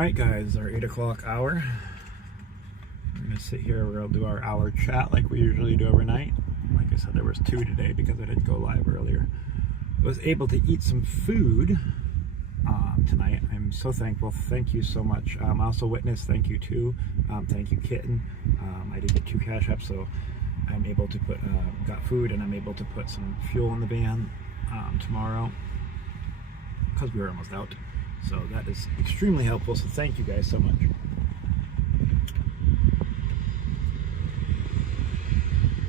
Alright guys, our 8 o'clock hour. We're going to sit here, we're going to do our hour chat like we usually do every night. Like I said, there was 2 today because I didn't go live earlier. I was able to eat some food tonight. I'm so thankful. Thank you so much. Also Witness, thank you too. Thank you Kitten. I did get 2 cash apps, so I'm able to put, got food and I'm able to put some fuel in the van tomorrow because we were almost out. So that is extremely helpful, so thank you guys so much.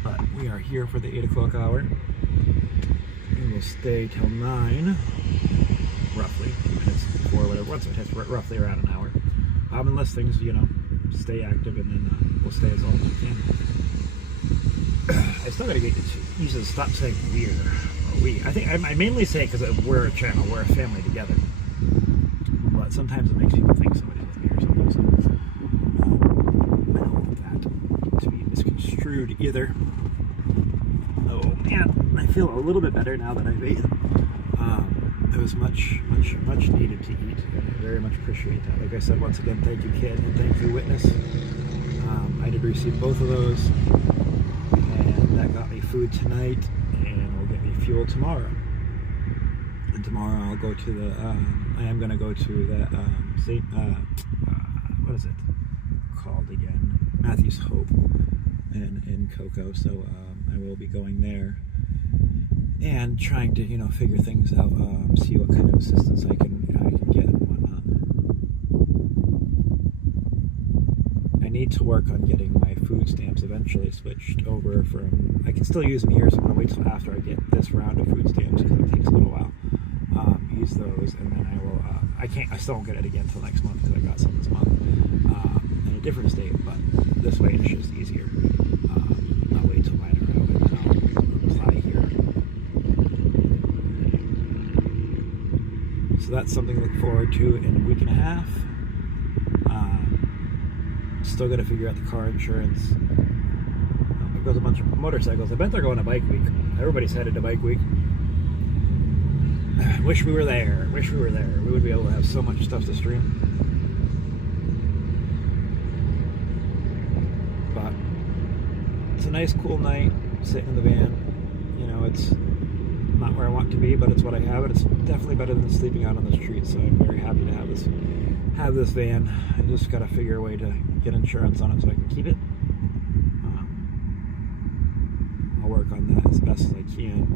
But we are here for the 8 o'clock hour. We will stay till 9, roughly, 2 minutes before, whatever, once it hits roughly around an hour. Unless things, you know, stay active, and then we'll stay as long as we can. I still gotta get used to stop saying we're, or we. I think I mainly say it because we're a channel, we're a family together. But sometimes it makes people think somebody's with me or something, so I don't want that to be misconstrued either. Oh man, I feel a little bit better now that I've eaten. It was much needed to eat, and I very much appreciate that. Like I said, once again, thank you Kid, and thank you Witness. I did receive both of those, and that got me food tonight, and will get me fuel tomorrow. And tomorrow I'll go to the, I am going to go to that, what is it called again? Matthew's Hope in Cocoa, so I will be going there and trying to, you know, figure things out, see what kind of assistance I can get and whatnot. I need to work on getting my food stamps eventually switched over from, I can still use them here, so I'm going to wait till after I get this round of food stamps because it takes a little while. Use those, and then I will, I still won't get it again until next month because I got some this month in a different state, but this way it's just easier. I'll wait till mine are out and then I'll apply here. So that's something to look forward to in a week and a half. Still got to figure out the car insurance. There goes a bunch of motorcycles. I bet they're going to Bike Week. Everybody's headed to Bike Week. Wish we were there. Wish we were there. We would be able to have so much stuff to stream. But it's a nice, cool night sitting in the van. You know, it's not where I want to be, but it's what I have, and it's definitely better than sleeping out on the street. So I'm very happy to have this van. I just got to figure a way to get insurance on it so I can keep it. I'll work on that as best as I can,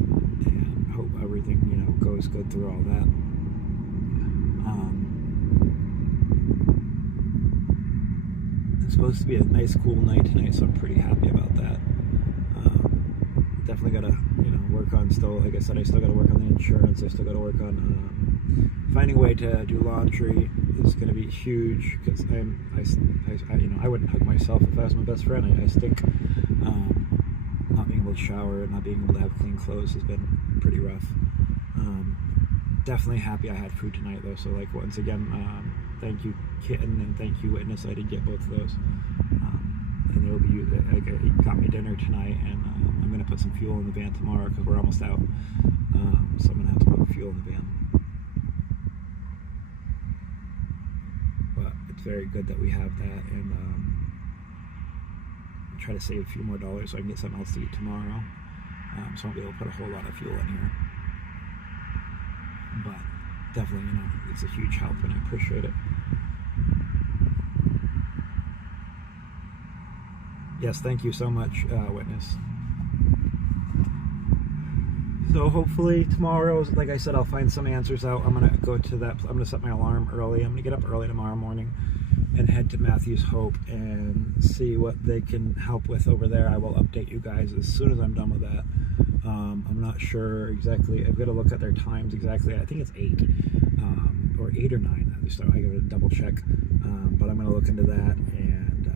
and hope everything, you know, goes good through all that. It's supposed to be a nice, cool night tonight, so I'm pretty happy about that. Definitely gotta, you know, work on still. Like I said, I still gotta work on the insurance. I still gotta work on finding a way to do laundry. Is going to be huge because you know, I wouldn't hug myself if I was my best friend. I stink. Not being able to shower and not being able to have clean clothes has been pretty rough. Definitely happy I had food tonight though, so like once again, thank you Kitten and thank you Witness. I did get both of those, and there will be, it got me dinner tonight, and I'm going to put some fuel in the van tomorrow because we're almost out, so I'm going to have to put fuel in the van. But it's very good that we have that, and try to save a few more dollars so I can get something else to eat tomorrow. So I won't be able to put a whole lot of fuel in here. But definitely, you know, it's a huge help and I appreciate it. Yes, thank you so much, Witness. So hopefully tomorrow, like I said, I'll find some answers out. I'm going to go to that, I'm going to set my alarm early. I'm going to get up early tomorrow morning and head to Matthew's Hope and see what they can help with over there. I will update you guys as soon as I'm done with that. I'm not sure exactly. I've got to look at their times exactly. I think it's 8 or 8 or 9. So I got to double check. But I'm going to look into that and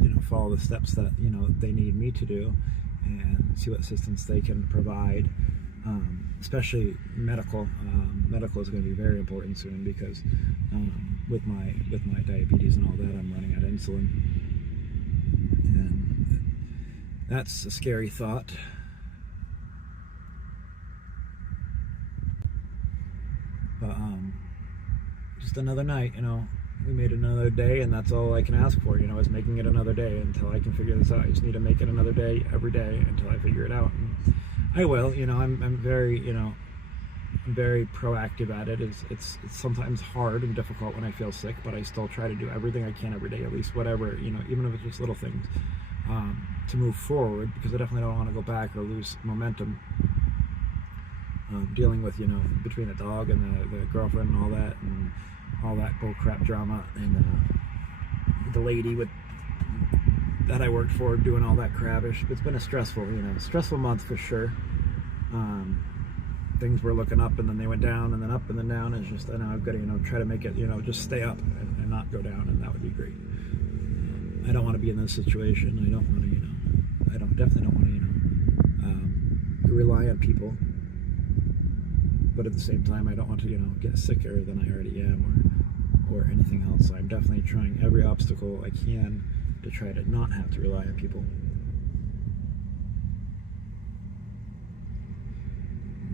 you know, follow the steps that, you know, they need me to do and see what assistance they can provide. Especially medical. Medical is going to be very important soon because with my diabetes and all that, I'm running out of insulin, and that's a scary thought. But just another night, we made another day, and that's all I can ask for, is making it another day until I can figure this out. I just need to make it another day every day until I figure it out. And I will, I'm very, I'm very proactive at it. It's sometimes hard and difficult when I feel sick, but I still try to do everything I can every day, at least whatever, even if it's just little things, to move forward, because I definitely don't want to go back or lose momentum. Dealing with, between the dog and the girlfriend and all that bullcrap drama, and the lady that I worked for doing all that crappish. It's been a stressful month for sure. Things were looking up, and then they went down, and then up, and then down. It's just, I know I've got to, try to make it, just stay up and not go down, and that would be great. I don't want to be in this situation. I don't want to, definitely don't want to, rely on people. But at the same time, I don't want to, get sicker than I already am, or anything else. I'm definitely trying every obstacle I can to try to not have to rely on people.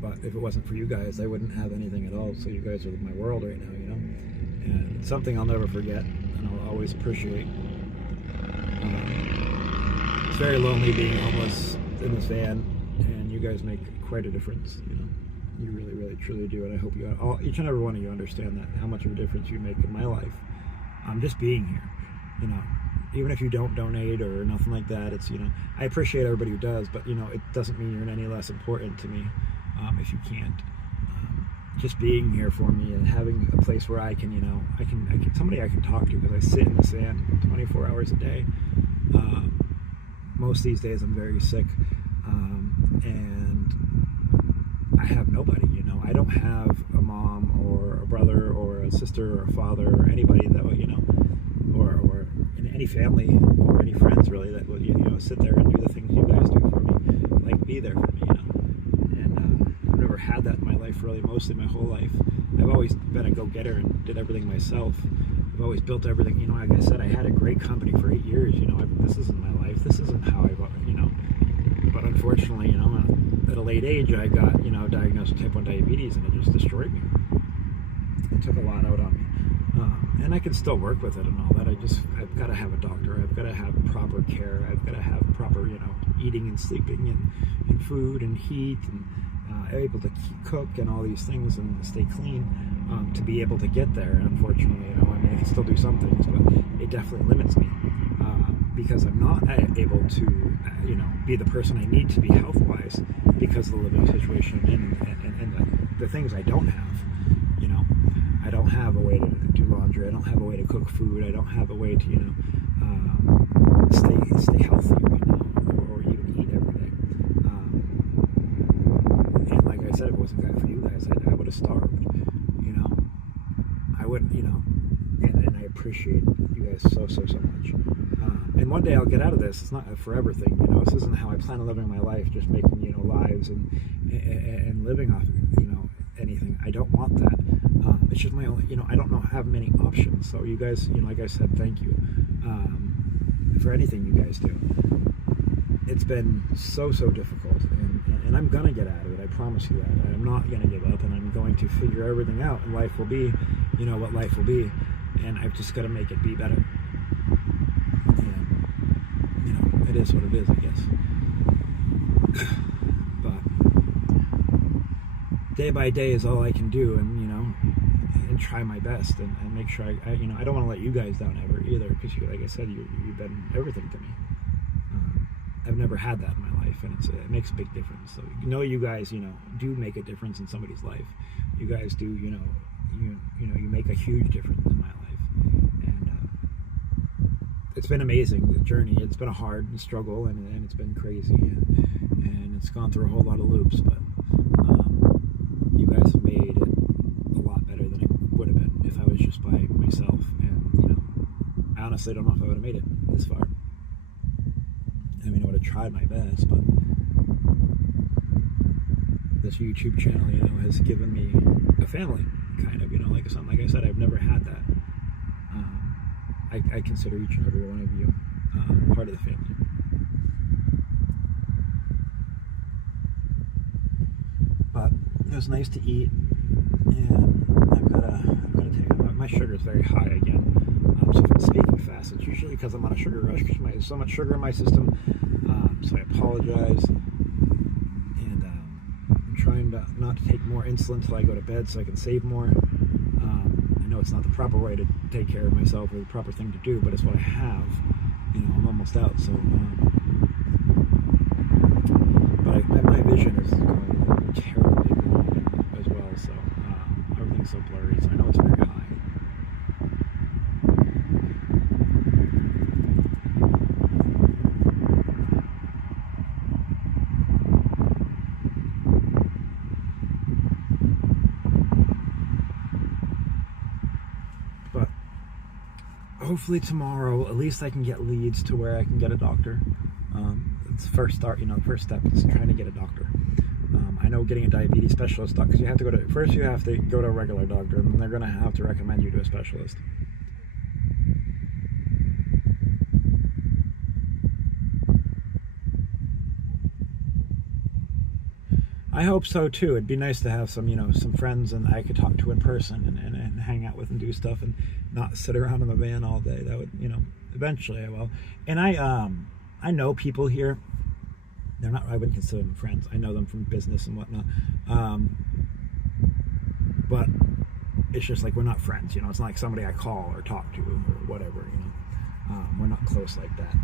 But if it wasn't for you guys, I wouldn't have anything at all. So you guys are my world right now, And it's something I'll never forget, and I'll always appreciate. It's very lonely being homeless in this van, and you guys make quite a difference, You really, really, truly do, and I hope each and every one of you understand that, how much of a difference you make in my life. Just being here, even if you don't donate or nothing like that, it's, I appreciate everybody who does, but, it doesn't mean you're any less important to me if you can't. Just being here for me and having a place where I can, somebody I can talk to, because I sit in this van 24 hours a day. Most of these days I'm very sick, and I have nobody, I don't have a mom or a brother or a sister or a father or anybody that would, or any family or any friends really that would, sit there and do the things you guys do for me, like be there for me, And I've never had that in my life really, mostly my whole life. I've always been a go-getter and did everything myself. I've always built everything, like I said, I had a great company for 8 years, this isn't my life, this isn't how I, but unfortunately, at a late age, I got, diagnosed with type 1 diabetes, and it just destroyed me. It took a lot out on me. And I can still work with it and all that. I've got to have a doctor. I've got to have proper care. I've got to have proper, eating and sleeping and food and heat, and able to cook and all these things and stay clean to be able to get there. And unfortunately, I can still do some things, but it definitely limits me. Because I'm not able to, be the person I need to be health-wise because of the living situation and the things I don't have. I don't have a way to do laundry. I don't have a way to cook food. I don't have a way to, stay healthy right now, or even eat every day. And like I said, if it wasn't for you guys, I would have starved. I wouldn't, and I appreciate you guys so much. And one day I'll get out of this. It's not a forever thing, This isn't how I plan on living my life, just making, lives and living off, anything. I don't want that. It's just my only, I don't have many options. So you guys, like I said, thank you for anything you guys do. It's been so difficult, and I'm gonna get out of it. I promise you that. I'm not gonna give up, and I'm going to figure everything out. And life will be, what life will be, and I've just got to make it be better. It is what it is, I guess. But day by day is all I can do, and and try my best, and make sure I don't want to let you guys down ever either, because like I said, you've been everything to me. I've never had that in my life, and it makes a big difference. So you guys do make a difference in somebody's life. You guys do you make a huge difference in my life, and it's been amazing, the journey. It's been a hard struggle, and it's been crazy, and it's gone through a whole lot of loops, but you guys have made it a lot better than it would have been if I was just by myself. And I honestly don't know if I would have made it this far. I would have tried my best, but this YouTube channel has given me a family, kind of, like I said, I've never had that. I consider each and every one of you part of the family. But it was nice to eat, and I've got to take my sugar is very high again. So if I'm speaking fast, it's usually because I'm on a sugar rush, because there's so much sugar in my system. So I apologize. And I'm trying not to take more insulin until I go to bed so I can save more. I know it's not the proper way to take care of myself or the proper thing to do, but it's what I have. You know, I'm almost out, so... but my vision is going terribly wrong as well, so everything's so blurry, so I know it's very high. But hopefully tomorrow, at least I can get leads to where I can get a doctor. It's the first start, first step is trying to get a doctor. I know getting a diabetes specialist doctor, because you have to go to, first you have to go to a regular doctor, and then they're going to have to recommend you to a specialist. I hope so too. It'd be nice to have some, some friends and I could talk to in person and hang out with and do stuff and not sit around in the van all day. That would, eventually I will. And I know people here. They're not, I wouldn't consider them friends. I know them from business and whatnot. But it's just like, we're not friends, it's not like somebody I call or talk to or whatever, we're not close like that.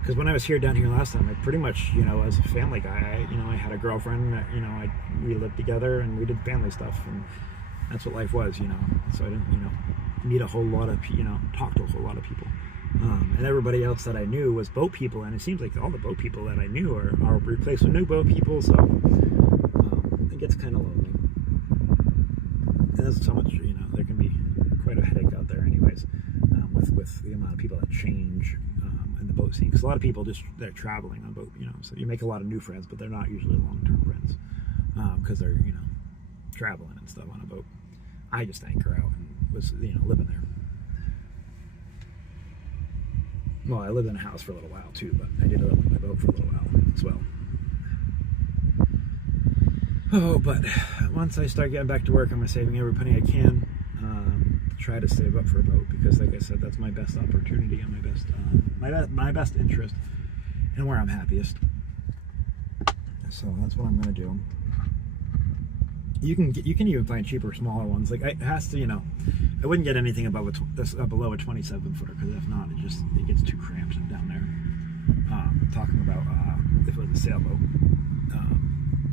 Because when I was down here last time, I pretty much, as a family guy, I had a girlfriend that, we lived together and we did family stuff, and that's what life was, so I didn't, meet a whole lot of, talk to a whole lot of people. And everybody else that I knew was boat people, and it seems like all the boat people that I knew are replaced with new boat people, so it gets kind of lonely. And there's so much, there can be quite a headache out there anyways, with the amount of people that change in the boat scene. Because a lot of people they're traveling on boat, so you make a lot of new friends, but they're not usually long-term friends, because they're, traveling and stuff on a boat. I just anchor out and was, living there. Well, I lived in a house for a little while too, but I did live on my boat for a little while as well. Oh, but once I start getting back to work, I'm saving every penny I can to try to save up for a boat, because, like I said, that's my best opportunity and my best interest and where I'm happiest. So that's what I'm going to do. You can even find cheaper, smaller ones. Like, it has to, I wouldn't get anything above below a 27 footer, because if not, it gets too cramped down there. Talking about if it was a sailboat,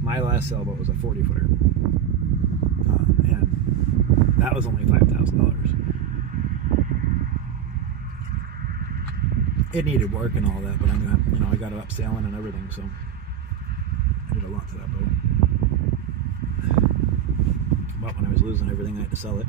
my last sailboat was a 40 footer, and that was only $5,000. It needed work and all that, but I knew, I got it up sailing and everything, so I did a lot to that boat. But when I was losing everything, I had to sell it.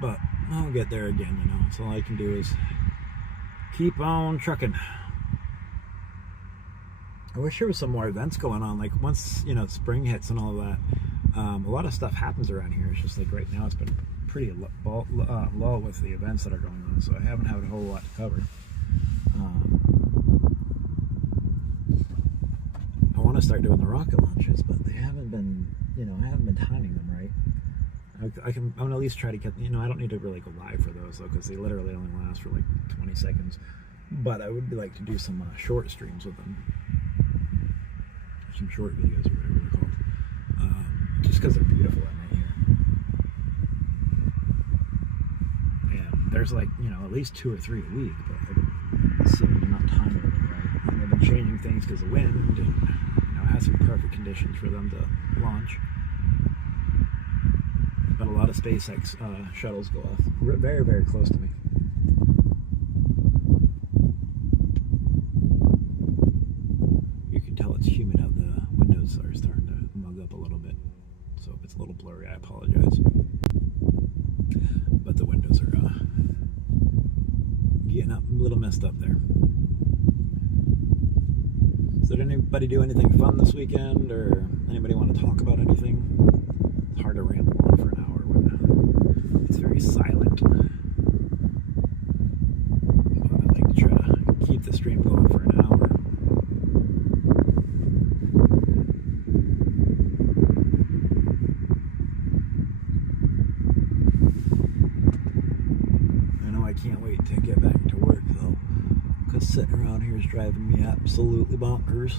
But I'll get there again, So all I can do is keep on trucking. I wish there was some more events going on. Like, once, spring hits and all that, a lot of stuff happens around here. It's just like right now it's been pretty low with the events that are going on, so I haven't had a whole lot to cover. I want to start doing the rocket launches, but they haven't been, I haven't been timing them right. I'm gonna at least try to get, I don't need to really go live for those though, because they literally only last for like 20 seconds. But I would like to do some short streams with them, some short videos or whatever they're called, just because they're beautiful at night here. And there's like, at least 2 or 3 a week, but I've been seeming to not time it right. And they've been changing things because of wind, and it has some perfect conditions for them to launch. But a lot of SpaceX shuttles go off very, very close to me. You can tell it's humid out. The windows are starting to mug up a little bit. So if it's a little blurry, I apologize. But the windows are getting up a little messed up there. So did anybody do anything fun this weekend, or anybody want to talk about anything? It's hard to ramble on for an hour when it's very silent. But I'd like to try to the stream going for an hour. I know I can't wait to get back to work though, because sitting around here is driving me absolutely bonkers.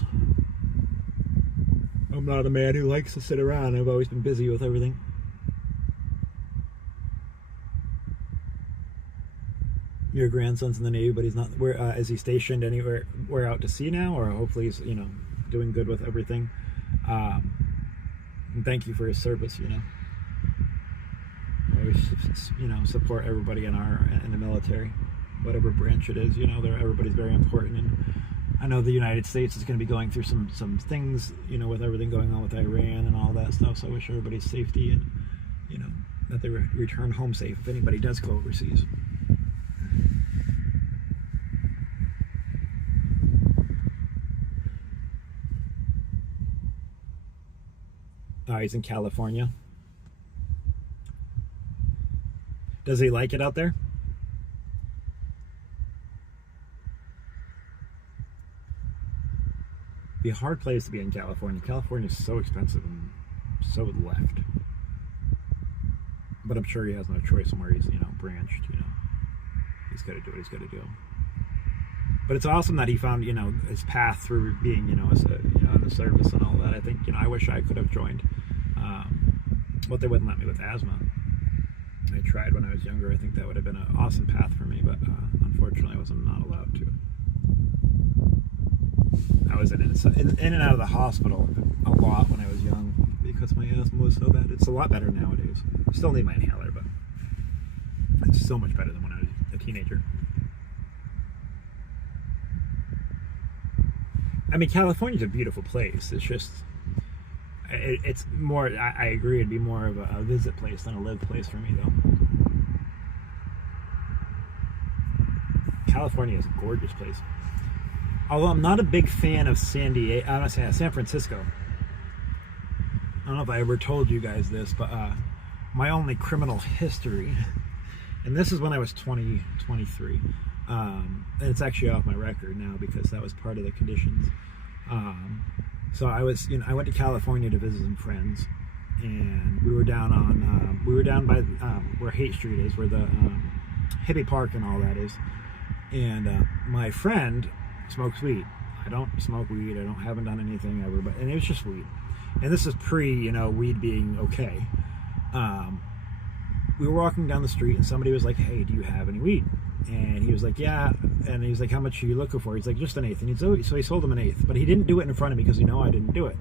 I'm not a man who likes to sit around. I've always been busy with everything. Your grandson's in the Navy, but he's not. Where is he stationed anywhere? We're out to sea now, or hopefully he's doing good with everything. And thank you for his service. I always support everybody in the military, whatever branch it is. Everybody's very important, and I know the United States is going to be going through some things, with everything going on with Iran and all that stuff. So I wish everybody's safety and that they return home safe if anybody does go overseas. He's in California. Does he like it out there? Be a hard place to be in California. California is so expensive and so left. But I'm sure he has no choice in where he's, branched, He's got to do what he's got to do. But it's awesome that he found, his path through being, as a, in the service and all that. I think, I wish I could have joined. But they wouldn't let me with asthma. I tried when I was younger. I think that would have been an awesome path for me, but unfortunately I was not allowed to. I was in and out of the hospital a lot when I was young because my asthma was so bad. It's a lot better nowadays. I still need my inhaler, but it's so much better than when I was a teenager. I mean, California's a beautiful place. It's just, it's more, I agree, it'd be more of a visit place than a live place for me, though. California is a gorgeous place. Although I'm not a big fan of San Francisco. I don't know if I ever told you guys this, but my only criminal history, and this is when I was 23, and it's actually off my record now because that was part of the conditions. So I went to California to visit some friends, and we were down by where Haight Street is, where the hippie park and all that is. And my friend smokes weed. I don't smoke weed. Haven't done anything ever, and it was just weed. And this is pre, weed being okay. We were walking down the street and somebody was like, "Hey, do you have any weed?" And he was like, "Yeah." And he was like, "How much are you looking for?" He's like, "Just an eighth." And so he sold him an eighth, but he didn't do it in front of me because I didn't do it.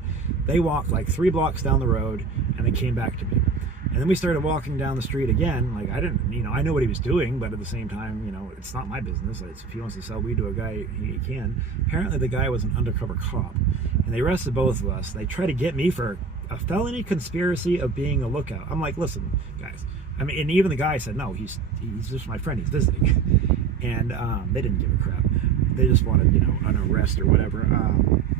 They walked like 3 blocks down the road and they came back to me. And then we started walking down the street again. Like, I didn't, I know what he was doing, but at the same time, it's not my business. If he wants to sell weed to a guy, he can. Apparently the guy was an undercover cop, and they arrested both of us. They tried to get me for a felony conspiracy of being a lookout. I'm like, listen, guys. I mean, and even the guy said, no, he's just my friend. He's visiting. And they didn't give a crap. They just wanted, an arrest or whatever.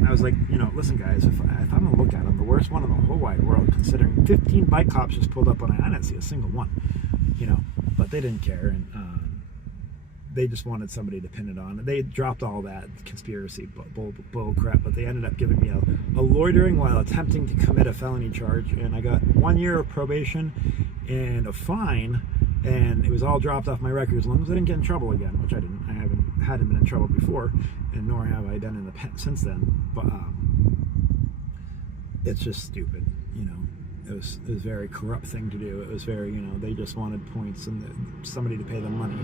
I was like, listen, guys, if I'm a lookout, I'm the worst one in the whole wide world, considering 15 bike cops just pulled up on it. I didn't see a single one, but they didn't care. And they just wanted somebody to pin it on. They dropped all that conspiracy bull crap, but they ended up giving me a loitering while attempting to commit a felony charge. And I got 1 year of probation and a fine. And it was all dropped off my record as long as I didn't get in trouble again, which I didn't. I hadn't been in trouble before, and nor have I done since then. But it's just stupid, It was a very corrupt thing to do. It was very, they just wanted points and somebody to pay them money.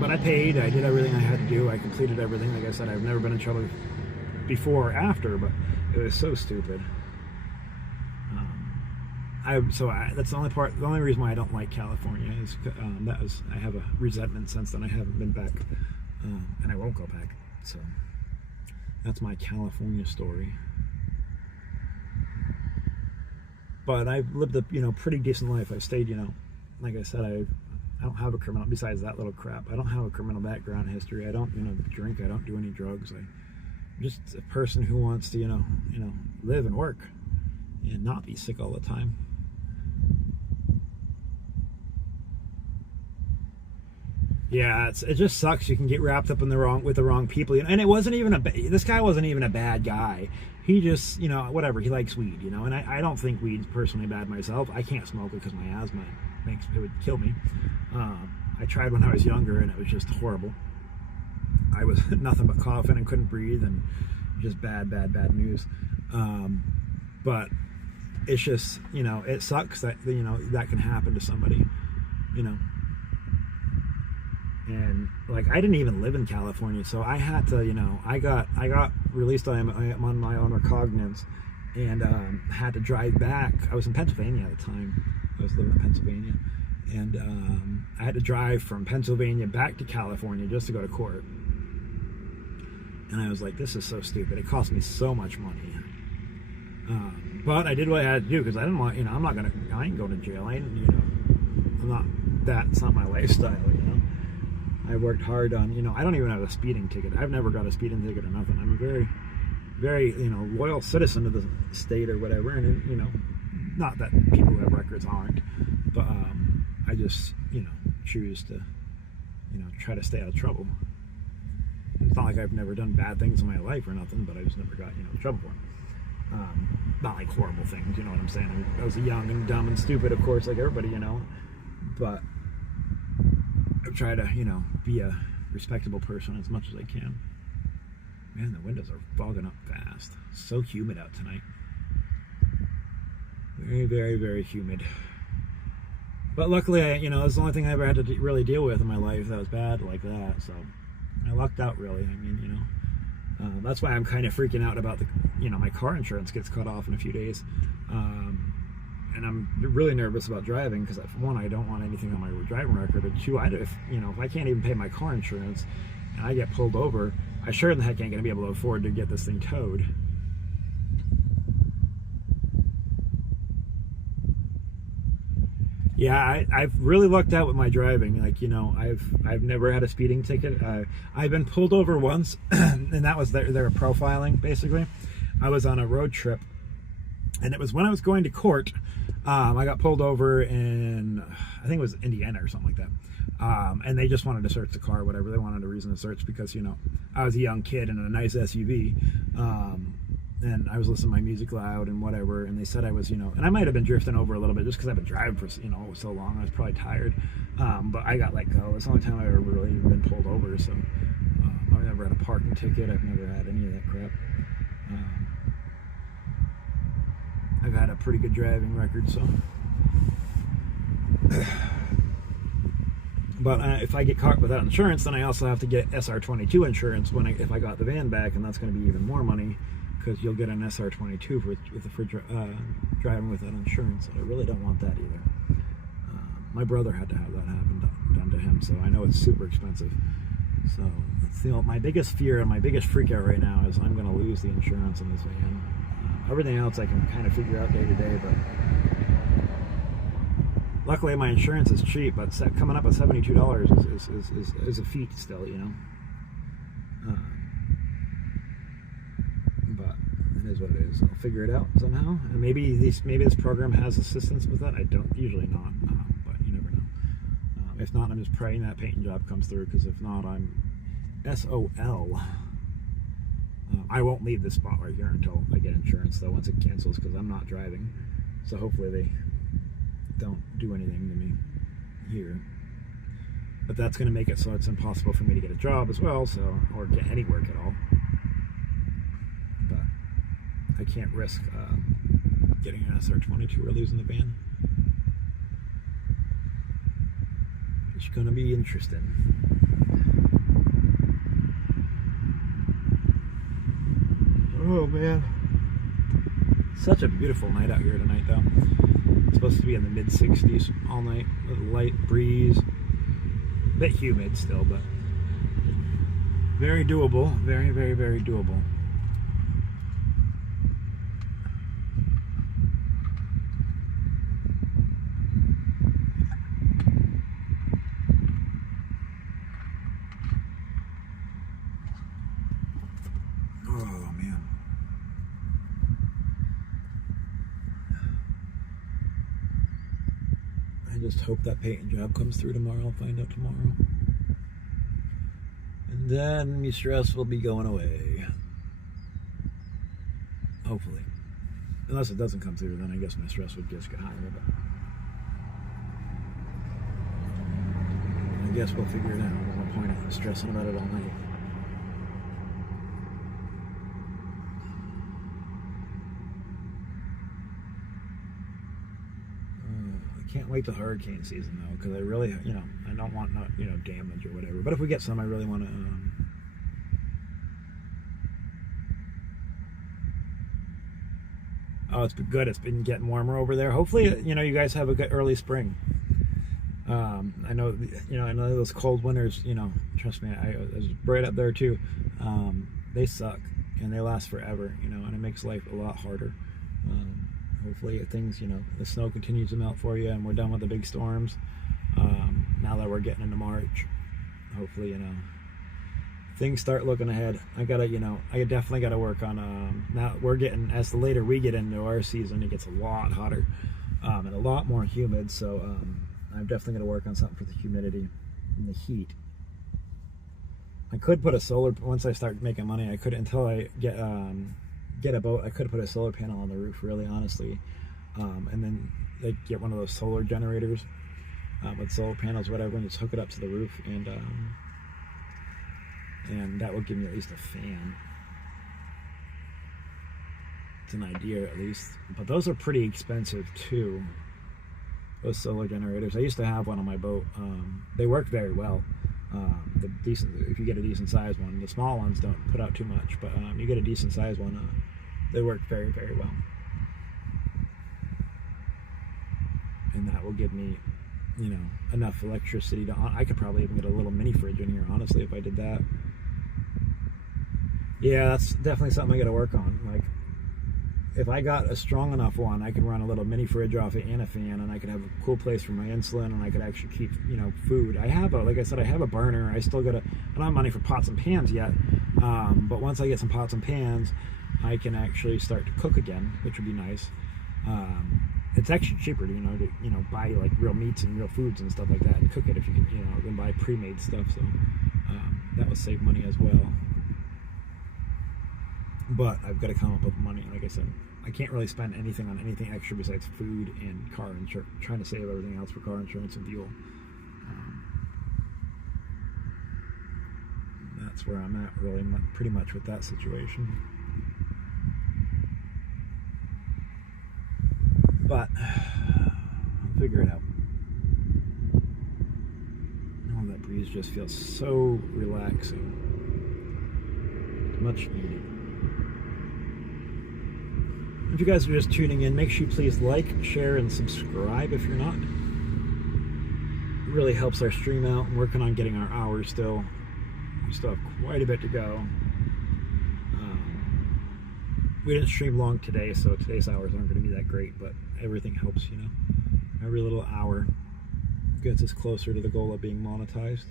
But I paid. I did everything I had to do. I completed everything. Like I said, I've never been in trouble before or after, but it was so stupid. That's the only reason why I don't like California is I have a resentment since then. I haven't been back, and I won't go back. So that's my California story. But I've lived a pretty decent life. I've stayed, like I said, I don't have a criminal. Besides that little crap, I don't have a criminal background history. I don't drink. I don't do any drugs. I'm just a person who wants to live and work and not be sick all the time. Yeah, it just sucks. You can get wrapped up in with the wrong people, and it wasn't even this guy wasn't even a bad guy. He just, whatever. He likes weed, and I don't think weed's personally bad myself. I can't smoke it because my asthma it would kill me. I tried when I was younger, and it was just horrible. I was nothing but coughing and couldn't breathe, and just bad news. But it's just, it sucks that that can happen to somebody, And like, I didn't even live in California, so I had to, I got released on my own recognizance, and had to drive back. I was in Pennsylvania at the time. I was living in Pennsylvania, and I had to drive from Pennsylvania back to California just to go to court. And I was like, this is so stupid. It cost me so much money. But I did what I had to do because I didn't want, I ain't going to jail. That's not my lifestyle, I worked hard on, I don't even have a speeding ticket. I've never got a speeding ticket or nothing. I'm a very, very, loyal citizen of the state or whatever. And, not that people who have records aren't, but I just, choose to, try to stay out of trouble. It's not like I've never done bad things in my life or nothing, but I just never got, in trouble for them. Not like horrible things, you know what I'm saying? I was young and dumb and stupid, of course, like everybody, but I try to, be a respectable person as much as I can. Man, the windows are fogging up fast. So humid out tonight. Very, very, very humid. But luckily, it's the only thing I ever had to really deal with in my life that was bad like that, so I lucked out, really. That's why I'm kind of freaking out about my car insurance gets cut off in a few days. And I'm really nervous about driving because, one, I don't want anything on my driving record, and two, if I can't even pay my car insurance and I get pulled over, I sure in the heck ain't going to be able to afford to get this thing towed. Yeah, I've really lucked out with my driving. Like, I've never had a speeding ticket. I've been pulled over once, and that was their profiling, basically. I was on a road trip, and it was when I was going to court. I got pulled over in, I think it was Indiana or something like that. And they just wanted to search the car, whatever. They wanted a reason to search because, I was a young kid in a nice SUV. And I was listening to my music loud and whatever, and they said I was, and I might have been drifting over a little bit just because I've been driving for, so long. I was probably tired, but I got let go. It's the only time I've ever really even been pulled over, so I've never had a parking ticket. I've never had any of that crap. I've had a pretty good driving record, so. But if I get caught without insurance, then I also have to get SR22 insurance if I got the van back, and that's going to be even more money. Because you'll get an SR22 for driving without insurance, and I really don't want that either. My brother had to have that done to him, so I know it's super expensive. So my biggest fear and my biggest freak out right now is I'm going to lose the insurance on this van. Everything else I can kind of figure out day to day, but luckily my insurance is cheap. But coming up with $72 is a feat still, But it is what it is. I'll figure it out somehow. And maybe this program has assistance with that. I don't, usually not, but you never know. If not, I'm just praying that painting job comes through, because if not, I'm SOL. I won't leave this spot right here until I get insurance, though, once it cancels, because I'm not driving. So hopefully they don't do anything to me here. But that's going to make it so it's impossible for me to get a job as well, or get any work at all. But I can't risk getting an SR22 or losing the van. It's going to be interesting. Oh man, such a beautiful night out here tonight, though. It's supposed to be in the mid-60s all night with a light breeze. A bit humid still, but very doable. Very, very, very doable. I just hope that painting job comes through tomorrow. I'll find out tomorrow. then my stress will be going away. Hopefully. Unless it doesn't come through, then I guess my stress would just get higher. But I guess we'll figure it out. There's no point in stressing about it all night. I can't wait till hurricane season though, because I really, I don't want damage or whatever. But if we get some, I really want to. Oh, it's been good. It's been getting warmer over there. Hopefully, you guys have a good early spring. I know, I know those cold winters. Trust me, I was right up there too. They suck and they last forever. And it makes life a lot harder. Hopefully things, the snow continues to melt for you and we're done with the big storms. Now that we're getting into March, hopefully, things start looking ahead. I definitely gotta work on, now we're getting, as the later we get into our season, it gets a lot hotter, and a lot more humid. So, I'm definitely gonna work on something for the humidity and the heat. I could put a solar, once I start making money, I could, until I get a boat, I could put a solar panel on the roof, really honestly, and then get one of those solar generators with solar panels, whatever, and just hook it up to the roof, and that will give me at least a fan. It's an idea, at least. But those are pretty expensive too, those solar generators. I used to have one on my boat. They work very well. If you get a decent sized one. The small ones don't put out too much, but you get a decent sized one, they work very, very well. And that will give me, enough electricity to, I could probably even get a little mini fridge in here, honestly, if I did that. Yeah, that's definitely something I gotta work on. Like, if I got a strong enough one, I could run a little mini fridge off it and a fan, and I could have a cool place for my insulin, and I could actually keep, food. Like I said, I have a burner. I don't have money for pots and pans yet, but once I get some pots and pans, I can actually start to cook again, which would be nice. It's actually cheaper to buy like real meats and real foods and stuff like that and cook it if you can, than buy pre-made stuff. So that will save money as well. But I've got to come up with money. Like I said, I can't really spend anything on anything extra besides food and car insurance. Trying to save everything else for car insurance and fuel. That's where I'm at, really, pretty much with that situation. But I'll figure it out. Oh, that breeze just feels so relaxing. Much needed. If you guys are just tuning in, make sure you please like, share, and subscribe if you're not. It really helps our stream out. I'm working on getting our hours still. We still have quite a bit to go. We didn't stream long today, so today's hours aren't going to be that great, but everything helps, Every little hour gets us closer to the goal of being monetized.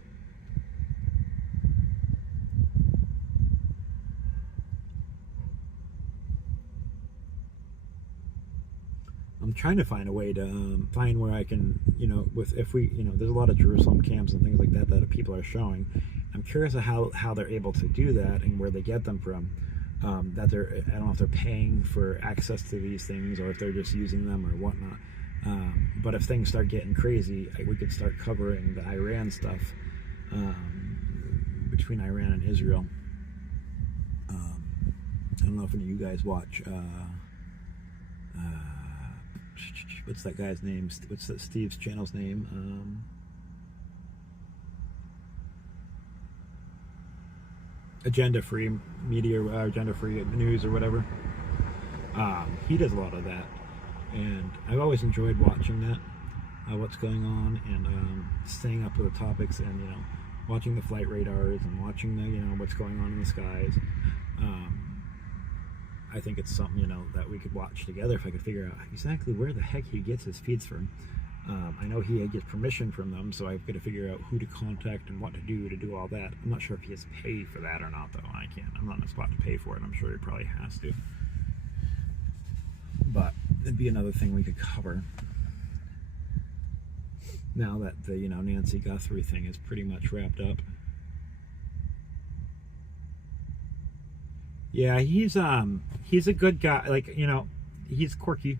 I'm trying to find a way to find where I can, there's a lot of Jerusalem camps and things like that people are showing. I'm curious of how they're able to do that and where they get them from. I don't know if they're paying for access to these things or if they're just using them or whatnot. But if things start getting crazy, we could start covering the Iran stuff between Iran and Israel. I don't know if any of you guys watch. What's that guy's name? What's that Steve's channel's name? Agenda Free Media, Agenda Free News, or whatever. He does a lot of that, and I've always enjoyed watching that, what's going on, and staying up with the topics, and watching the flight radars and watching the what's going on in the skies. I think it's something that we could watch together if I could figure out exactly where the heck he gets his feeds from. I know he gets permission from them, so I've got to figure out who to contact and what to do all that. I'm not sure if he has to pay for that or not, though. I'm not in a spot to pay for it. I'm sure he probably has to. But it'd be another thing we could cover. Now that the Nancy Guthrie thing is pretty much wrapped up. Yeah, he's a good guy. Like, you know, he's quirky,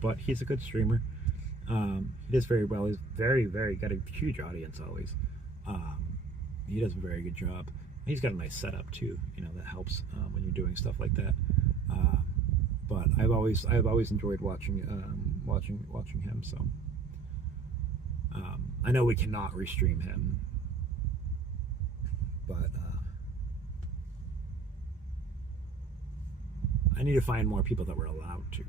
but he's a good streamer. He does very well. He's very got a huge audience always. Um, he does a very good job. He's got a nice setup too, you know, that helps when you're doing stuff like that. But I've always enjoyed watching him. So I know we cannot restream him, but I need to find more people that we're allowed to.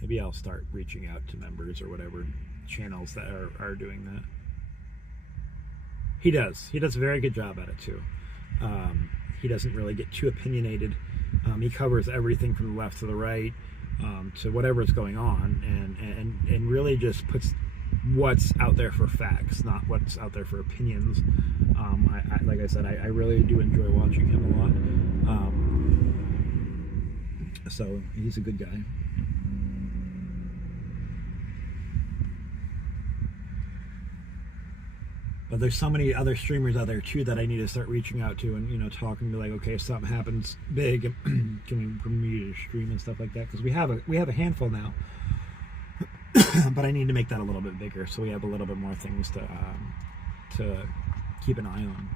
Maybe I'll start reaching out to members or whatever channels that are doing that. He does a very good job at it too. He doesn't really get too opinionated. He covers everything from the left to the right, to whatever's going on, and really just puts what's out there for facts, not what's out there for opinions. Like I said, I really do enjoy watching him a lot. So he's a good guy. But there's so many other streamers out there too that I need to start reaching out to, and, you know, talking to, like, okay, if something happens big, can we permit you to stream and stuff like that? Because we have a handful now, but I need to make that a little bit bigger, so we have a little bit more things to keep an eye on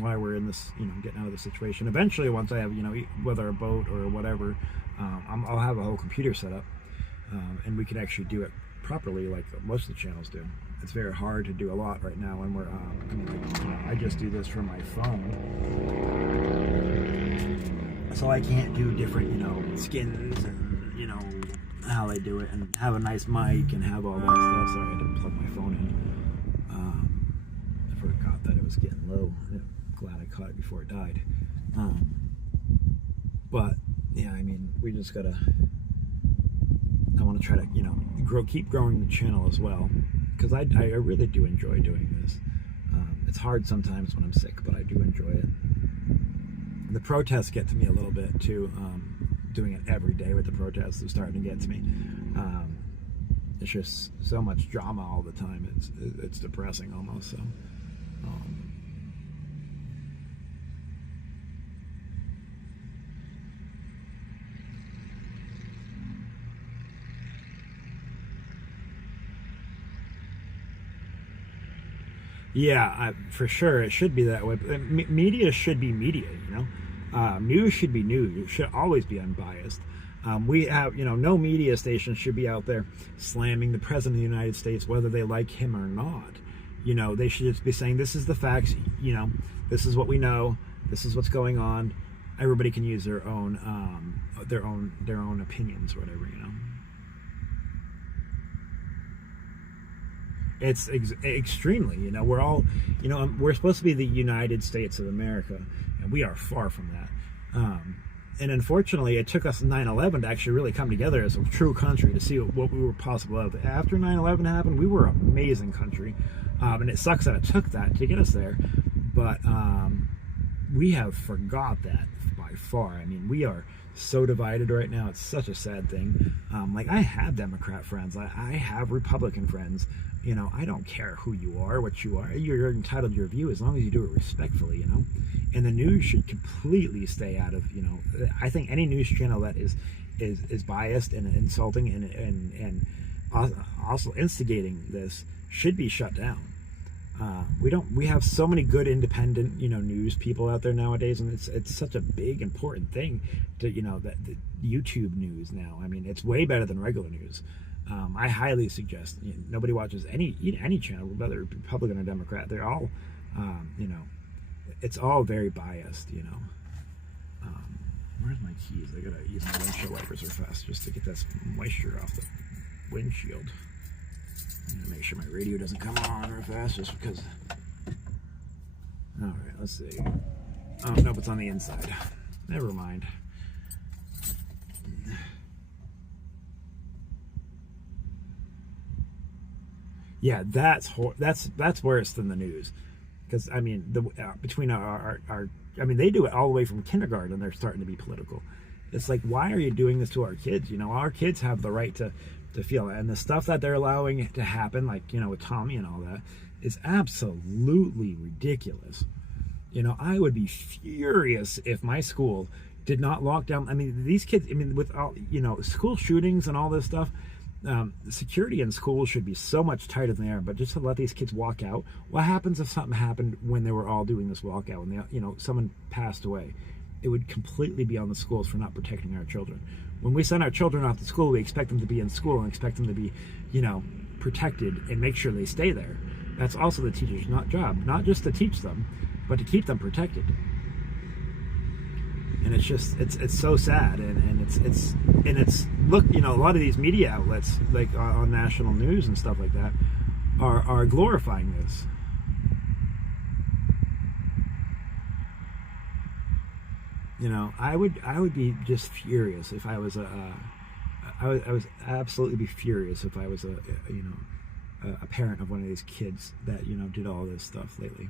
while we're in this, you know, getting out of the situation. Eventually, once I have, you know, whether a boat or whatever, I'll have a whole computer set up, and we can actually do it properly like most of the channels do. It's very hard to do a lot right now when we're, I mean, like, you know, I just do this from my phone, so I can't do different, you know, skins and, you know, how they do it, and have a nice mic and have all that stuff. So I had to plug my phone in. I forgot that it was getting low. I'm glad I caught it before it died. But yeah, I mean, we just gotta, I want to try to, you know, keep growing the channel as well, because I really do enjoy doing this. It's hard sometimes when I'm sick, but I do enjoy it. The protests get to me a little bit too. Doing it every day with the protests is starting to get to me. It's just so much drama all the time. It's depressing almost. So. Yeah, for sure, it should be that way. Media should be media, you know. News should be news. It should always be unbiased. We have, you know, no media station should be out there slamming the president of the United States, whether they like him or not. You know, they should just be saying, this is the facts, you know, this is what we know, this is what's going on. Everybody can use their own opinions or whatever, you know. It's extremely, you know, we're all, you know, we're supposed to be the United States of America, and we are far from that. And unfortunately, it took us 9/11 to actually really come together as a true country, to see what we were possible of. After 9/11 happened, we were an amazing country, and it sucks that it took that to get us there. But we have forgot that by far. I mean, we are so divided right now. It's such a sad thing. Like, I have Democrat friends, I have Republican friends. You know, I don't care who you are, what you are. You're entitled to your view as long as you do it respectfully, you know. And the news should completely stay out of, you know, I think any news channel that is biased and insulting and also instigating this should be shut down. We have so many good independent, you know, news people out there nowadays, and it's such a big important thing to, you know, that the YouTube news now. I mean, it's way better than regular news. I highly suggest, you know, nobody watches any channel, whether Republican or Democrat. They're all, you know, it's all very biased, you know. Where's my keys? I gotta use my windshield wipers real fast just to get this moisture off the windshield. I'm gonna make sure my radio doesn't come on real fast, just because. All right, let's see. Oh nope, it's on the inside. Never mind. Yeah, that's worse than the news, because I mean, between our I mean, they do it all the way from kindergarten. They're starting to be political. It's like, why are you doing this to our kids? You know, our kids have the right to feel it, and the stuff that they're allowing to happen, like, you know, with Tommy and all that, is absolutely ridiculous. You know, I would be furious if my school, did not lock down. I mean, these kids, I mean, with all, you know, school shootings and all this stuff, security in schools should be so much tighter than they are. But just to let these kids walk out, what happens if something happened when they were all doing this walkout and they, you know, someone passed away? It would completely be on the schools for not protecting our children. When we send our children off to school, we expect them to be in school and expect them to be, you know, protected and make sure they stay there. That's also the teacher's job, not just to teach them, but to keep them protected. And it's just, it's so sad, and it's look, you know, a lot of these media outlets, like on national news and stuff like that, are glorifying this. You know, I would be just furious if I was I was absolutely be furious if I was a parent of one of these kids that, you know, did all this stuff lately.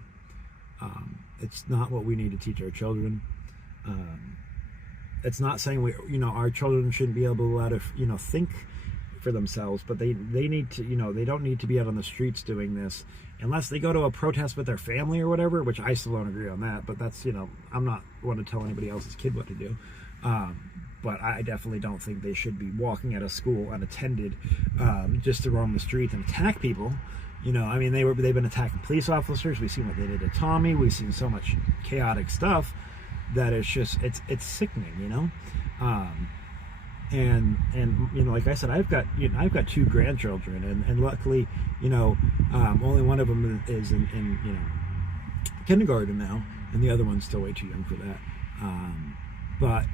It's not what we need to teach our children. It's not saying our children shouldn't be able to, you know, think for themselves, but they need to, you know, they don't need to be out on the streets doing this unless they go to a protest with their family or whatever, which I still don't agree on that, but that's, you know, I'm not one to tell anybody else's kid what to do. But I definitely don't think they should be walking out of school unattended, just to roam the streets and attack people. You know, I mean, they've been attacking police officers. We've seen what they did to Tommy. We've seen so much chaotic stuff that it's just, it's sickening, you know. And you know, like I said, I've got 2 grandchildren, and luckily, you know, only one of them is in you know, kindergarten now, and the other one's still way too young for that. But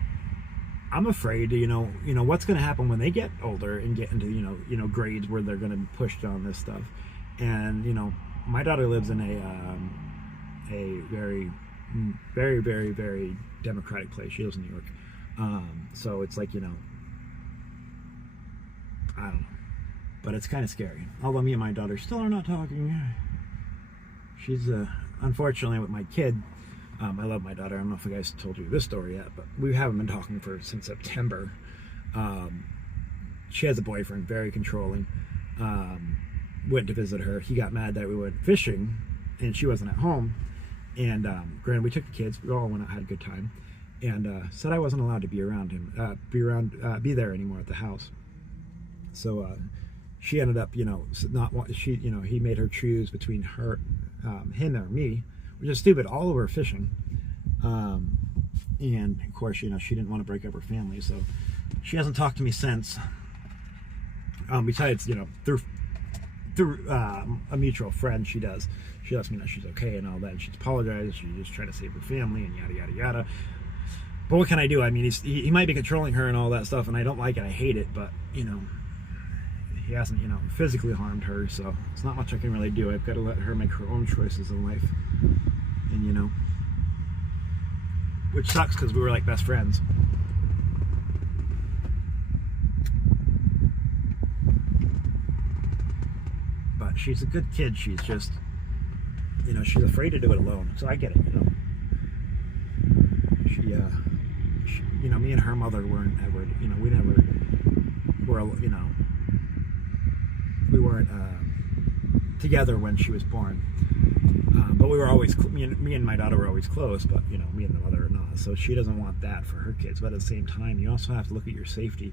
I'm afraid, you know what's going to happen when they get older and get into you know grades where they're going to be pushed on this stuff. And you know, my daughter lives in a very, very, very, very democratic place. She lives in New York, so it's like, you know, I don't know, but it's kind of scary. Although me and my daughter still are not talking. She's unfortunately with my kid. I love my daughter. I don't know if you guys told you this story yet, but we haven't been talking since September. She has a boyfriend, very controlling. Went to visit her. He got mad that we went fishing, and she wasn't at home. And granted, we took the kids. We all went out, had a good time, and said I wasn't allowed to be around him, be there anymore at the house. So she ended up, you know, he made her choose between him or me, which is stupid. All over fishing, and of course, you know, she didn't want to break up her family, so she hasn't talked to me since. Besides, you know, through a mutual friend, she lets me know she's okay and all that, and she's apologized. She's just trying to save her family and yada yada yada. But what can I do? I mean, he might be controlling her and all that stuff, and I don't like it. I hate it, but you know, he hasn't, you know, physically harmed her, so it's not much I can really do. I've got to let her make her own choices in life, and you know, which sucks because we were like best friends. But she's a good kid. She's just, you know, she's afraid to do it alone. So I get it, you know. She you know, me and her mother weren't ever, you know, we weren't together when she was born. But we were always, me and my daughter were always close, but you know, me and the mother are not. So she doesn't want that for her kids. But at the same time, you also have to look at your safety.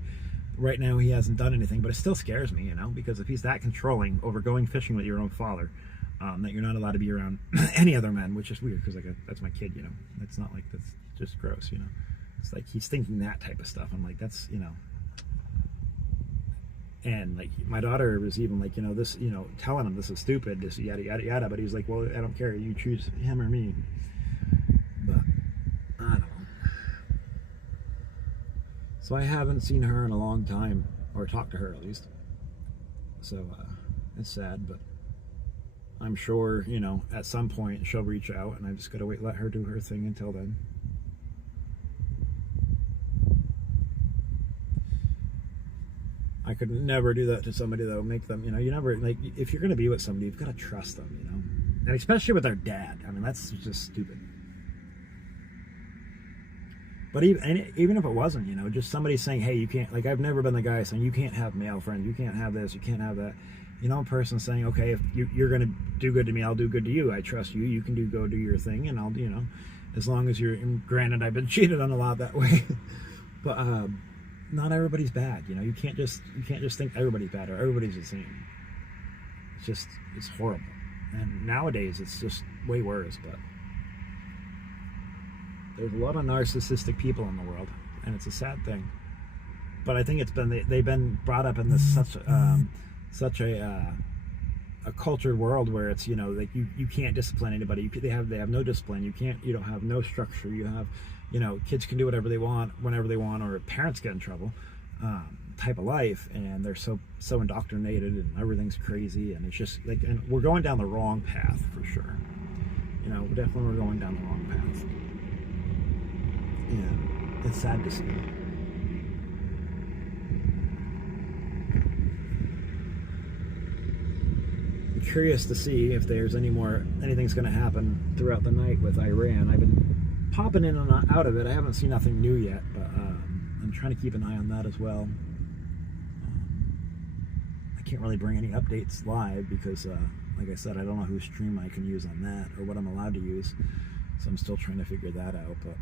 Right now, he hasn't done anything, but it still scares me, you know, because if he's that controlling over going fishing with your own father, that you're not allowed to be around any other men, which is weird because like that's my kid, you know. It's not like that's just gross, you know. It's like he's thinking that type of stuff. I'm like, that's, you know. And like my daughter was even like, you know, this, you know, telling him this is stupid, this yada yada yada. But he's like, well, I don't care. You choose him or me. But I don't know. So I haven't seen her in a long time, or talked to her at least. So it's sad, but I'm sure, you know, at some point she'll reach out, and I just gotta let her do her thing until then. I could never do that to somebody though. Make them, you know, you never, like, if you're gonna be with somebody, you've got to trust them, you know, and especially with their dad. I mean, that's just stupid. But even if it wasn't, you know, just somebody saying, hey, you can't, like, I've never been the guy saying you can't have male friends, you can't have this, you can't have that. You know, a person saying, okay, if you're gonna do good to me, I'll do good to you. I trust you. You can go do your thing, and I'll, you know, as long as you're, granted, I've been cheated on a lot that way, but not everybody's bad. You know, you can't just think everybody's bad or everybody's the same. It's horrible. And nowadays it's just way worse, but there's a lot of narcissistic people in the world, and it's a sad thing. But I think they've been brought up in this such a cultured world where it's, you know, like you can't discipline anybody. They have no discipline. You don't have no structure. You have, you know, kids can do whatever they want whenever they want, or parents get in trouble. Type of life, and they're so indoctrinated, and everything's crazy, and it's just like, and we're going down the wrong path for sure. You know, definitely we're going down the wrong path, and it's sad to see. I'm curious to see if there's anything's going to happen throughout the night with Iran. I've been popping in and out of it. I haven't seen nothing new yet, but I'm trying to keep an eye on that as well. I can't really bring any updates live because, like I said, I don't know whose stream I can use on that or what I'm allowed to use. So I'm still trying to figure that out. But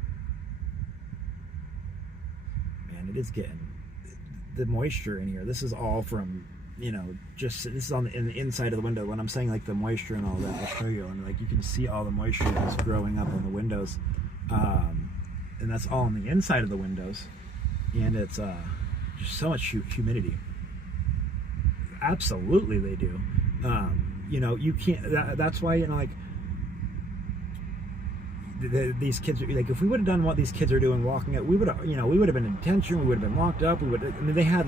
man, it is getting the moisture in here. This is all from, you know, this is in the inside of the window. When I'm saying like the moisture and all that, I'll show you. And like you can see all the moisture that's growing up on the windows, and that's all on the inside of the windows. And it's just so much humidity. Absolutely, they do. You know, you can't. That's why, you know, like these kids, like if we would have done what these kids are doing, walking out, we would have, you know, we would have been in detention. We would have been locked up. I mean, they had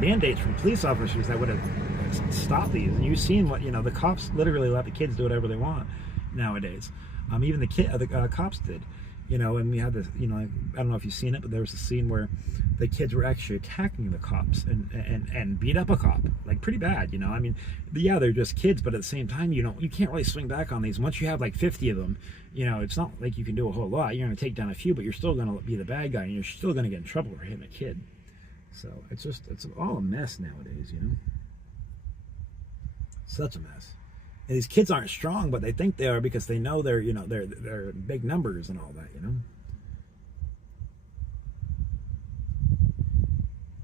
mandates from police officers that would have stopped these. And you've seen what, you know, the cops literally let the kids do whatever they want nowadays. Even the cops did. You know, and we had this, you know, I don't know if you've seen it, but there was a scene where the kids were actually attacking the cops and beat up a cop, like pretty bad, you know. I mean, yeah, they're just kids, but at the same time, you can't really swing back on these. Once you have like 50 of them, you know, it's not like you can do a whole lot. You're going to take down a few, but you're still going to be the bad guy, and you're still going to get in trouble for hitting a kid. So it's all a mess nowadays, you know. Such a mess. And these kids aren't strong, but they think they are because they know they're big numbers and all that, you know.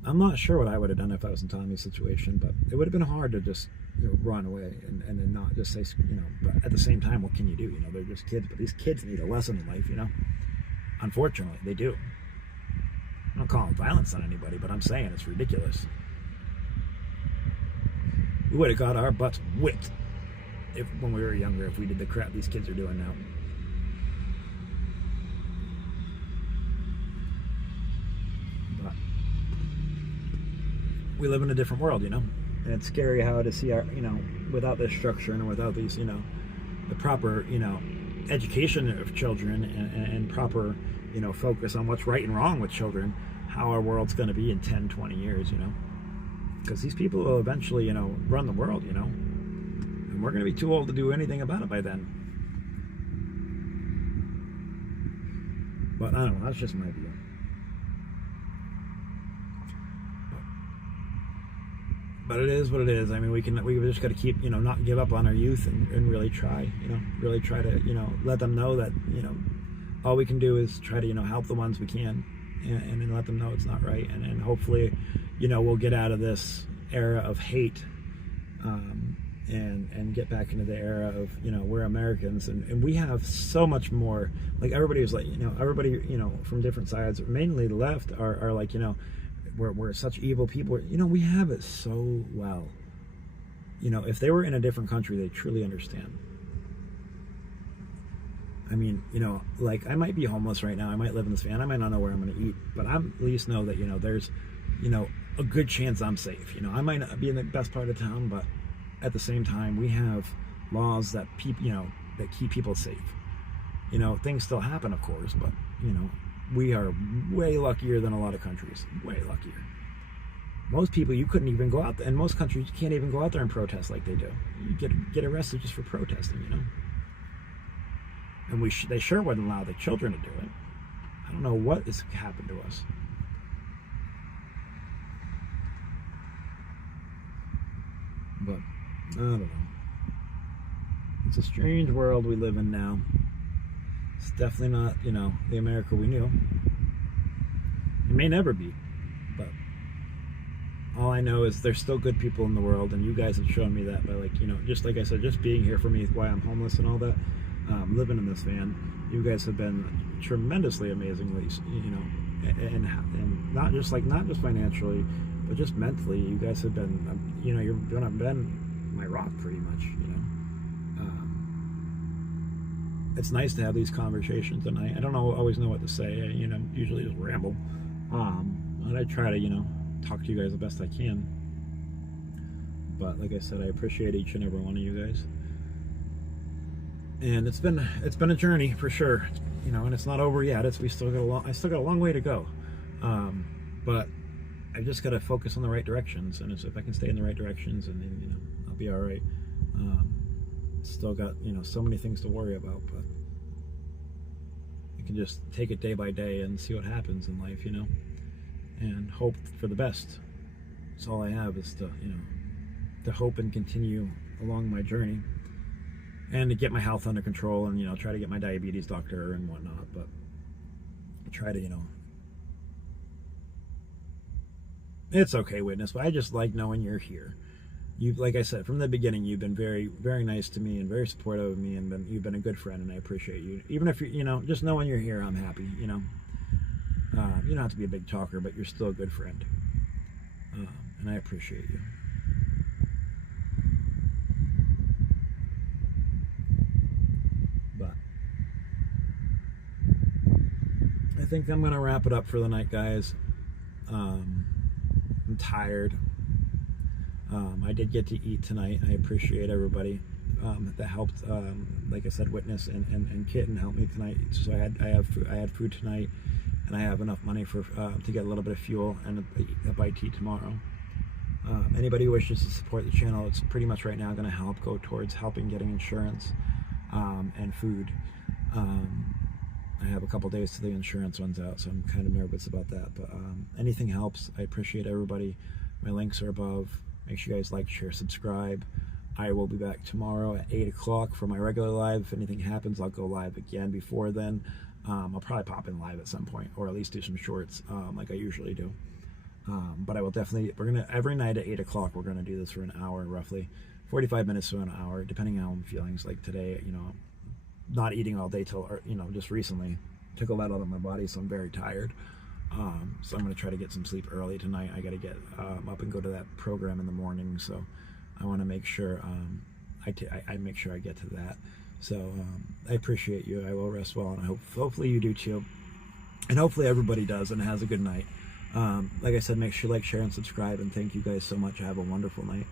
I'm not sure what I would have done if I was in Tommy's situation, but it would have been hard to just, you know, run away and then not just say, you know, but at the same time, what can you do? You know, they're just kids, but these kids need a lesson in life, you know. Unfortunately, they do. I'm not calling violence on anybody, but I'm saying it's ridiculous. We would have got our butts whipped when we were younger, if we did the crap these kids are doing now. But we live in a different world, you know, and it's scary how to see our, you know, without this structure and without these, you know, the proper, you know, education of children and proper, you know, focus on what's right and wrong with children, how our world's going to be in 10, 20 years, you know, because these people will eventually, you know, run the world, you know. We're going to be too old to do anything about it by then. But I don't know, that's just my view. But it is what it is. I mean, we just got to keep, you know, not give up on our youth and really try, you know, really try to, you know, let them know that, you know, all we can do is try to, you know, help the ones we can and then let them know it's not right. And hopefully, you know, we'll get out of this era of hate, and get back into the era of, you know, we're Americans and we have so much more, like everybody was like, you know, everybody, you know, from different sides, mainly the left are like, you know, we're such evil people, you know, we have it so well. You know, if they were in a different country, they truly understand. I mean, you know, like I might be homeless right now, I might live in this van, I might not know where I'm going to eat, but I'm at least know that, you know, there's, you know, a good chance I'm safe. You know, I might not be in the best part of town, but at the same time, we have laws that that keep people safe. You know, things still happen, of course, but you know, we are way luckier than a lot of countries. Way luckier. Most people, you couldn't even go out there. In most countries, you can't even go out there and protest like they do. You get arrested just for protesting, you know. And they sure wouldn't allow the children to do it. I don't know what has happened to us. But I don't know. It's a strange world we live in now. It's definitely not, you know, the America we knew. It may never be, but all I know is there's still good people in the world, and you guys have shown me that by, like, you know, just like I said, just being here for me, why I'm homeless and all that, living in this van. You guys have been tremendously amazingly, you know, and not just financially, but just mentally. You guys have been, you know, you've been my rock pretty much, you know. It's nice to have these conversations, and I don't always know what to say. You know, usually just ramble, and I try to, you know, talk to you guys the best I can. But like I said, I appreciate each and every one of you guys, and it's been a journey for sure, you know, and it's not over yet. I still got a long way to go, but I just got to focus on the right directions, and if I can stay in the right directions, and then, you know, I'll be all right. Still got, you know, so many things to worry about, but you can just take it day by day and see what happens in life, you know, and hope for the best. That's all I have, is to, you know, to hope and continue along my journey, and to get my health under control, and, you know, try to get my diabetes doctor and whatnot. But try to, you know, it's okay, witness, but I just like knowing you're here. Like I said, from the beginning, you've been very, very nice to me and very supportive of me, and you've been a good friend, and I appreciate you. Even if you know, just knowing you're here, I'm happy. You know, you don't have to be a big talker, but you're still a good friend, and I appreciate you. But I think I'm gonna wrap it up for the night, guys. I'm tired. I did get to eat tonight. I appreciate everybody that helped. Like I said, Witness and Kitten helped me tonight. So I had food tonight, and I have enough money for to get a little bit of fuel and a bite to eat tomorrow. Anybody who wishes to support the channel, it's pretty much right now going to help go towards helping getting insurance and food. I have a couple days till the insurance runs out, so I'm kind of nervous about that. But anything helps. I appreciate everybody. My links are above. Make sure you guys like, share, subscribe. I will be back tomorrow at 8 o'clock for my regular live. If anything happens, I'll go live again before then. I'll probably pop in live at some point, or at least do some shorts like I usually do. But I will definitely, every night at 8 o'clock, we're gonna do this for an hour, roughly 45 minutes to an hour, depending on how I'm feeling. Like today, you know, not eating all day till, you know, just recently took a lot out of my body, so I'm very tired. So I'm going to try to get some sleep early tonight. I got to get up and go to that program in the morning, so I want to make sure I make sure I get to that. So I appreciate you. I will rest well, and hopefully you do too, and hopefully everybody does and has a good night. Like I said, make sure you like, share, and subscribe, and thank you guys so much. Have a wonderful night.